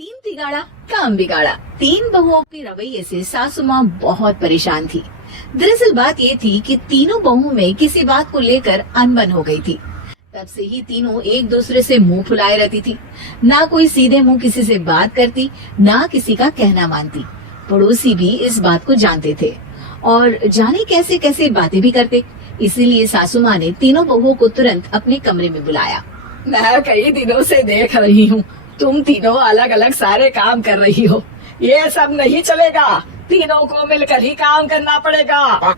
तीन तिगाड़ा काम बिगाड़ा। तीन बहुओं के रवैये से सासू माँ बहुत परेशान थी। दरअसल बात ये थी कि तीनों बहुओं में किसी बात को लेकर अनबन हो गई थी। तब से ही तीनों एक दूसरे से मुंह फुलाए रहती थी। ना कोई सीधे मुंह किसी से बात करती, ना किसी का कहना मानती। पड़ोसी भी इस बात को जानते थे और जाने कैसे कैसे बातें भी करते। इसीलिए सासू माँ ने तीनों बहुओं को तुरंत अपने कमरे में बुलाया। मैं कई दिनों से देख रही हूँ, तुम तीनों अलग अलग सारे काम कर रही हो। ये सब नहीं चलेगा, तीनों को मिलकर ही काम करना पड़ेगा।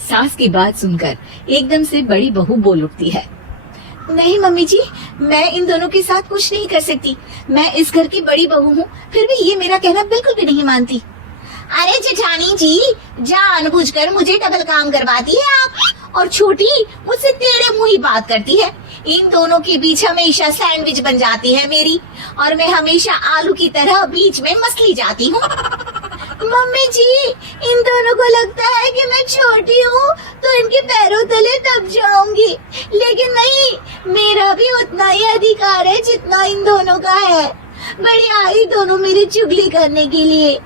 सास की बात सुनकर एकदम से बड़ी बहू बोल उठती है। नहीं मम्मी जी, मैं इन दोनों के साथ कुछ नहीं कर सकती। मैं इस घर की बड़ी बहू हूँ, फिर भी ये मेरा कहना बिल्कुल भी नहीं मानती। अरे जेठानी जी, जानबूझकर मुझे डबल काम करवाती है आप, और छोटी मुझसे टेढ़े मुंह ही बात करती है। इन दोनों के बीच हमेशा सैंडविच बन जाती है मेरी, और मैं हमेशा आलू की तरह बीच में मसली जाती हूँ। मम्मी जी, इन दोनों को लगता है कि मैं छोटी हूँ तो इनके पैरों तले दब जाऊंगी, लेकिन नहीं, मेरा भी उतना ही अधिकार है जितना इन दोनों का है। बड़ी आई दोनों मेरी चुगली करने के लिए,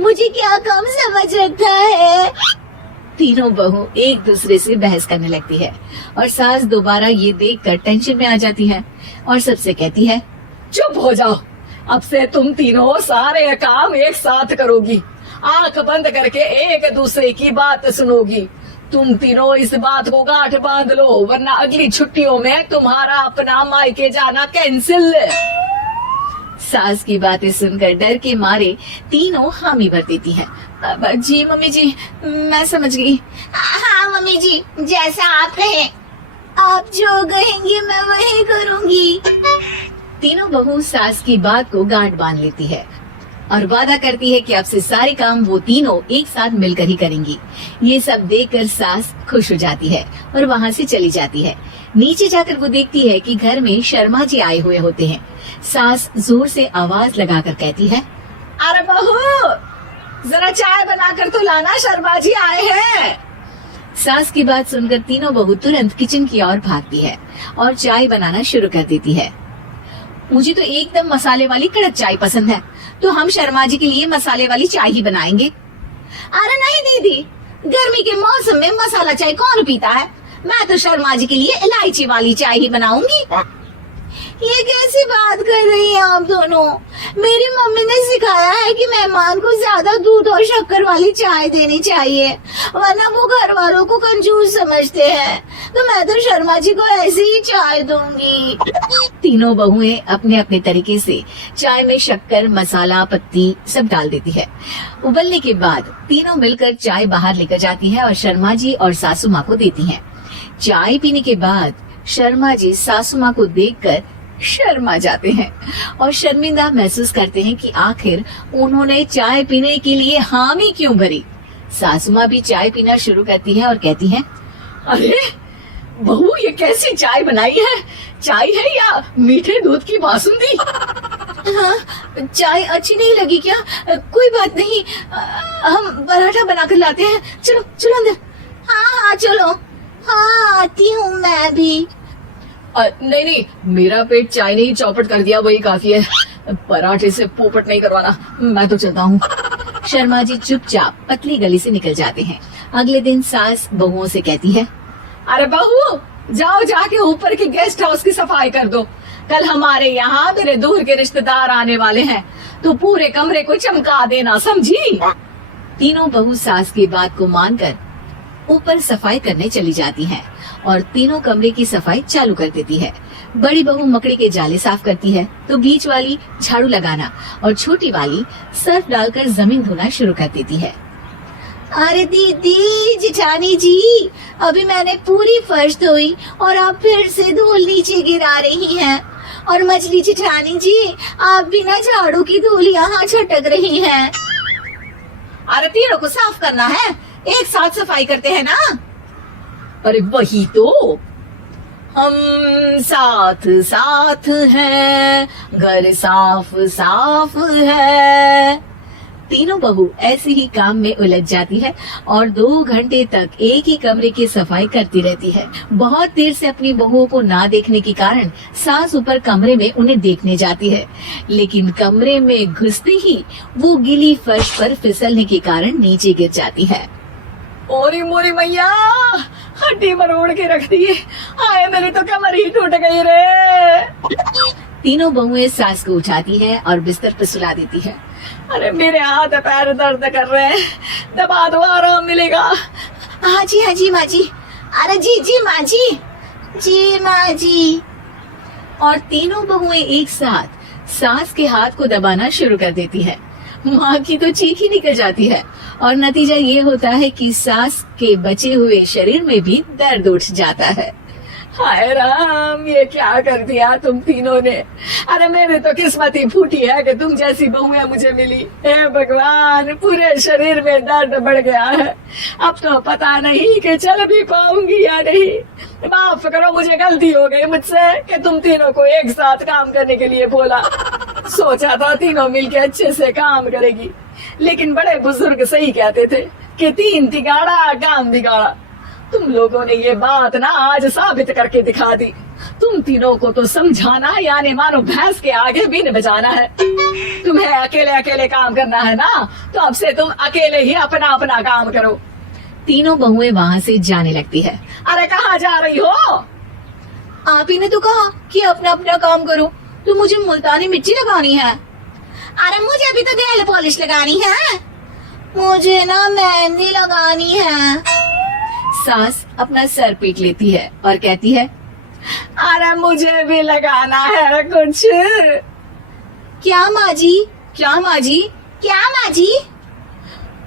मुझे क्या कम समझ रखा है। तीनों बहू एक दूसरे से बहस करने लगती है और सास दोबारा ये देखकर टेंशन में आ जाती है और सबसे कहती है, चुप हो जाओ, अब से तुम तीनों सारे काम एक साथ करोगी। आंख बंद करके एक दूसरे की बात सुनोगी। तुम तीनों इस बात को गांठ बांध लो, वरना अगली छुट्टियों में तुम्हारा अपना मायके जाना कैंसिल। सास की बातें सुनकर डर के मारे तीनों हामी भर देती हैं। जी मम्मी जी, मैं समझ गई। हाँ मम्मी जी, जैसा आप कहें। आप जो कहेंगी मैं वही करूंगी। तीनों बहू सास की बात को गांठ बांध लेती है और वादा करती है कि अब से सारे काम वो तीनों एक साथ मिलकर ही करेंगी। ये सब देखकर सास खुश हो जाती है और वहाँ से चली जाती है। नीचे जाकर वो देखती है कि घर में शर्मा जी आए हुए होते हैं। सास जोर से आवाज लगाकर कहती है, अरे बहू, जरा चाय बनाकर तो लाना, शर्मा जी आए हैं। सास की बात सुनकर तीनों बहू तुरंत किचन की ओर भागती है और चाय बनाना शुरू कर देती है। मुझे तो एकदम मसाले वाली कड़क चाय पसंद है, तो हम शर्मा जी के लिए मसाले वाली चाय ही बनाएंगे। अरे नहीं दीदी, गर्मी के मौसम में मसाला चाय कौन पीता है? मैं तो शर्मा जी के लिए इलायची वाली चाय ही बनाऊंगी। ये कैसी बात कर रही हैं आप दोनों? मेरी मम्मी ने सिखाया है कि मेहमान को ज्यादा दूध और शक्कर वाली चाय देनी चाहिए, वरना वो घर वालों को कंजूस समझते हैं। तो मैं तो शर्मा जी को ऐसी ही चाय दूंगी। तीनों बहुएं अपने अपने तरीके से चाय में शक्कर, मसाला, पत्ती सब डाल देती है। उबलने के बाद तीनों मिलकर चाय बाहर लेकर जाती है और शर्मा जी और सासू माँ को देती है। चाय पीने के बाद शर्मा जी सासू माँ को देखकर शर्मा जाते हैं और शर्मिंदा महसूस करते हैं कि आखिर उन्होंने चाय पीने के लिए हामी क्यों भरी। सासू माँ भी चाय पीना शुरू करती है और कहती है, अरे बहू, ये कैसी चाय बनाई है? चाय है या मीठे दूध की बासुंदी? हाँ, चाय अच्छी नहीं लगी क्या? कोई बात नहीं, हम पराठा बनाकर लाते हैं। चलो चलो अंदर। हाँ हाँ चलो। हाँ आती हूँ मैं भी। नहीं नहीं, मेरा पेट चाय ने ही चौपट कर दिया, वही काफी है। पराठे से पोपट नहीं करवाना, मैं तो चलता हूँ। शर्मा जी चुपचाप पतली गली से निकल जाते हैं। अगले दिन सास बहुओं से कहती है, अरे बहू, जाओ जाके ऊपर के गेस्ट हाउस की सफाई कर दो। कल हमारे यहाँ मेरे दूर के रिश्तेदार आने वाले हैं, तो पूरे कमरे को चमका देना, समझी? तीनों बहू सास की बात को मानकर ऊपर सफाई करने चली जाती हैं और तीनों कमरे की सफाई चालू कर देती है। बड़ी बहू मकड़ी के जाले साफ करती है, तो बीच वाली झाड़ू लगाना और छोटी वाली सर्फ डालकर जमीन धोना शुरू कर देती है। अरे दीदी, जेठानी जी, अभी मैंने पूरी फर्श धोई और आप फिर से धूल नीचे गिरा रही हैं। और मछली जेठानी जी, आप बिना झाड़ू की धूल यहाँ छटक रही हैं। अरे तीनों को साफ करना है, एक साथ सफाई करते हैं ना। अरे वही तो, हम साथ साथ हैं, घर साफ साफ है। तीनों बहू ऐसे ही काम में उलझ जाती है और 2 घंटे तक एक ही कमरे की सफाई करती रहती है। बहुत देर से अपनी बहुओं को ना देखने के कारण सास ऊपर कमरे में उन्हें देखने जाती है, लेकिन कमरे में घुसते ही वो गीली फर्श पर फिसलने के कारण नीचे गिर जाती है। ओरी मोरी मैया, हड्डी मरोड़ के रख दी। आए मेरी तो कमर ही टूट गई रे। तीनों बहुएं सास को उठाती है और बिस्तर पर सुला देती है। अरे मेरे हाथ पैर दर्द कर रहे हैं, दबा दो आराम मिलेगा। हाँ जी माँ जी। अरे जी माँ जी। और तीनों बहुएं एक साथ सास के हाथ को दबाना शुरू कर देती है। माँ की तो चीख ही निकल जाती है और नतीजा ये होता है कि सास के बचे हुए शरीर में भी दर्द उठ जाता है। हाय राम, ये क्या कर दिया तुम तीनों ने। अरे मेरी तो किस्मत ही फूटी है कि तुम जैसी बहुएं मुझे मिली। हे भगवान, पूरे शरीर में दर्द बढ़ गया है। अब तो पता नहीं कि चल भी पाऊंगी या नहीं। माफ करो, मुझे गलती हो गई मुझसे कि तुम तीनों को एक साथ काम करने के लिए बोला। सोचा था तीनों मिलके अच्छे से काम करेगी, लेकिन बड़े बुजुर्ग सही कहते थे कि 3 तिगाड़ा काम बिगाड़ा। तुम लोगों ने ये बात ना आज साबित करके दिखा दी। तुम तीनों को तो समझाना यानी मानो भैंस के आगे बीन बजाना है। तुम्हें अकेले अकेले काम करना है ना, तो अब से तुम अकेले ही अपना अपना काम करो। तीनों बहुएं वहाँ से जाने लगती है। अरे कहाँ जा रही हो? आप ही ने तो कहा कि अपना अपना काम करो, तो मुझे मुल्तानी मिट्टी लगानी है। अरे मुझे भी तो नेल पॉलिश लगानी है। मुझे ना मेहंदी लगानी है। सास अपना सर पीट लेती है और कहती है, अरे मुझे भी लगाना है कुछ। क्या माँ जी?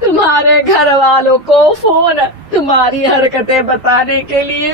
तुम्हारे घर वालों को फोन तुम्हारी हरकतें बताने के लिए।